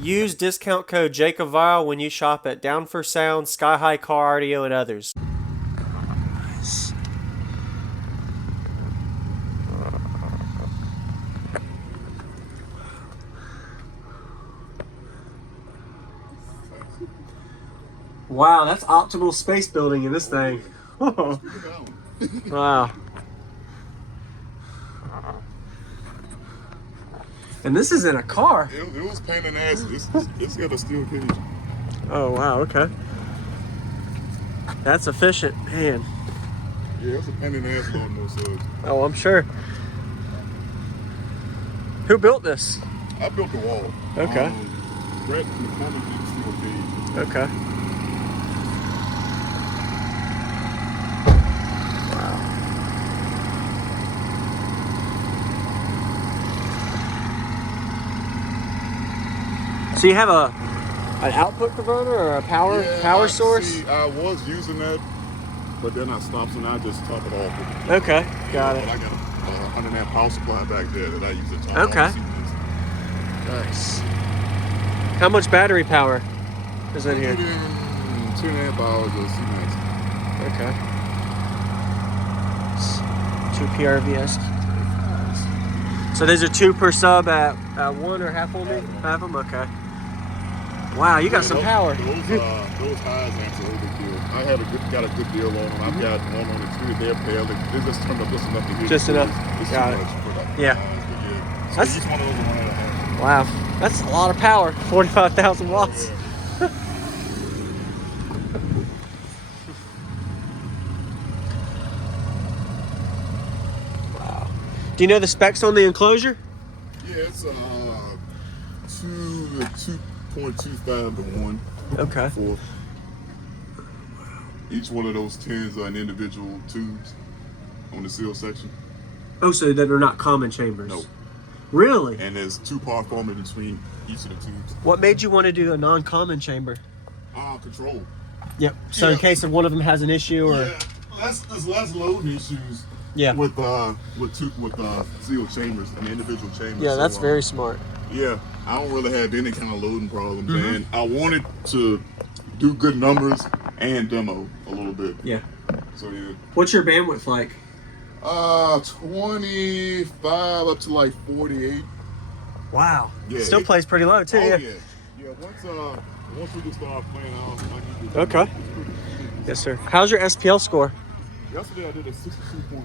Use discount code JacobViral when you shop at Down for Sound, SkyHigh Car Audio, and others. Nice. Wow, that's optimal space building in this thing. Wow. And this is in a car. It was pain in the ass. It's got a steel cage. Oh, wow, okay. That's efficient, man. Yeah, it's a pain in the ass on those subs. Oh, I'm sure. Who built this? I built the wall. Okay. Brett McCormick did the steel cage. Okay. So you have an output converter or a power source? See, I was using that, but then I stopped, so now I just top it off. Okay, got it. I got a 100 amp power supply back there that I use to top off. Nice. How much battery power is in here? 2.5 hours of C-Max. Okay. 2 PRVS. So these are 2 per sub at 1 or half only? Half them? Okay. Wow, you got some power. Those highs amps are a big deal. I got a good deal on them. I've got one on the 2 they're pale. They just turned up just enough to hit. Just enough. It's Got too it. much for that. Yeah. So That's each one of those are 1.5. Wow, that's a lot of power. 45,000 watts. Yeah. Wow. Do you know the specs on the enclosure? Yeah, it's 2.25 to 1. Okay. For each one of those tins are an individual tubes on the seal section. Oh, so that are not common chambers? No. Really? And there's 2 part form in between each of the tubes. What made you want to do a non-common chamber? Control. Yep. So in case if one of them has an issue or... Yeah, that's less loading issues. Yeah. With seal chambers and individual chambers. Yeah, that's very smart. Yeah, I don't really have any kind of loading problems, and I wanted to do good numbers and demo a little bit. Yeah. So yeah. What's your bandwidth like? 25 up to like 48. Wow. Yeah. Still plays pretty low too. Oh yeah. Yeah. Once we can start playing out, Okay. Yes, sir. How's your SPL score? Yesterday I did a 62.1.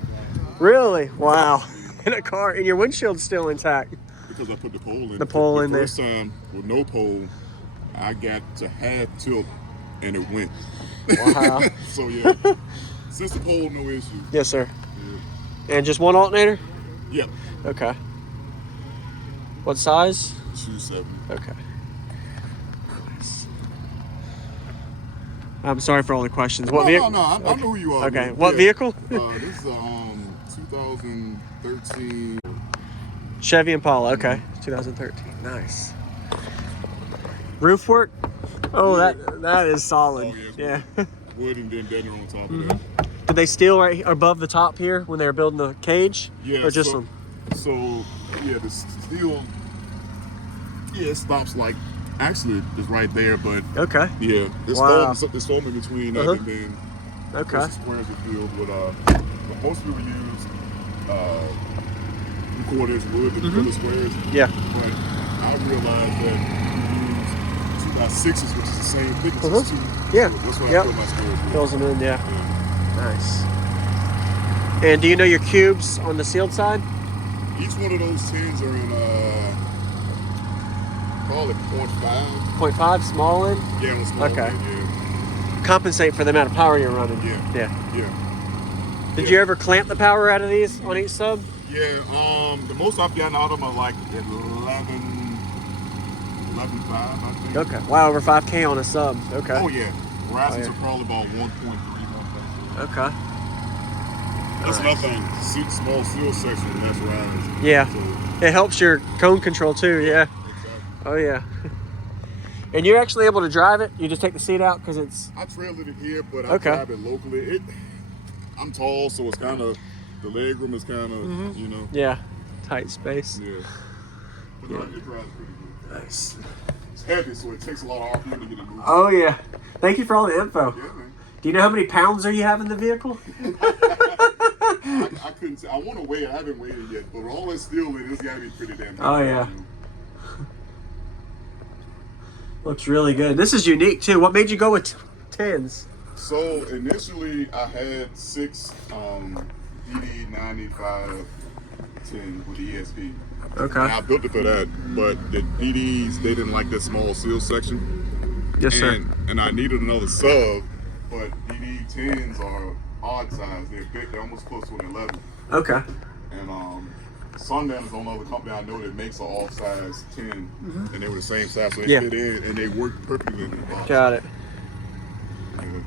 Really? Wow. In a car, and your windshield's still intact. Because I put the pole in. The pole in there. The first time with no pole, I got to half tilt and it went. Wow. So yeah, since the pole, no issue. Yes, sir. Yeah. And just one alternator? Yep. Okay. What size? 270. Okay. Nice. I'm sorry for all the questions. What vehicle? No, I know who you are. Okay. Man. What vehicle? This is 2013 Chevy Impala. Okay. 2013. Nice. Roof work? Oh, that is solid. Oh, yeah. Wood and then deader on top of that. Did they steel right above the top here when they were building the cage? Yeah. Or just one? So yeah, the steel. Yeah, it stops like actually it's right there, but okay. Yeah, it's foam in between that and then okay. The squares are filled with but mostly we use 3/4 wood to fill the squares. Yeah. But I realized that we use 2x6s, which is the same thickness as 2. Yeah. So that's why I fill my squares with. Fills them in, yeah. Nice. And do you know your cubes on the sealed side? Each one of those tins are in call it 0.5. 0.5, small end? Yeah, on the small okay. end, yeah. Compensate for the amount of power you're running. Yeah. Did you ever clamp the power out of these on each sub? Yeah, the most I've gotten out of them are like 11.5, I think. Okay. Wow, over 5K on a sub. Okay. Oh yeah. Horizons are probably about 1.3. Okay. That's nothing. Small seal section, and that's horizons. Yeah. So, it helps your cone control too. Yeah. Exactly. Oh yeah. And you're actually able to drive it? You just take the seat out because it's... I trailed it here, but I drive it locally. I'm tall, so it's kind of... The leg room is kind of, Yeah, tight space. Yeah. But it drives pretty good. Nice. It's heavy, so it takes a lot of RPM to get it moving. Oh yeah. Thank you for all the info. Yeah, man. Do you know how many pounds are you have in the vehicle? I couldn't say. I want to weigh it. I haven't weighed it yet, but with all that steel in it, it's got to be pretty damn good. Oh yeah. Looks really good. This is unique too. What made you go with 10s? So initially, I had 6 DD95 10 with the ESP. Okay. And I built it for that, but the DDs, they didn't like that small seal section. Yes, sir. And I needed another sub, but DD10s are odd size. They're big. They're almost close to an 11. Okay. And Sundown is the only other company I know that makes an all-size 10, and they were the same size, so they fit in, and they work perfectly in the box. Got it. Yeah.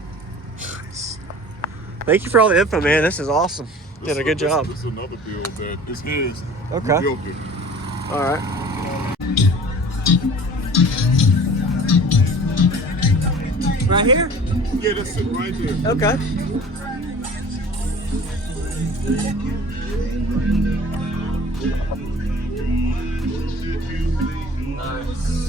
Thank you for all the info, man. This is awesome. Did a good job. This is another build that is his. Okay. We built it. All right. Right here? Yeah, that's it right there. Okay. Nice.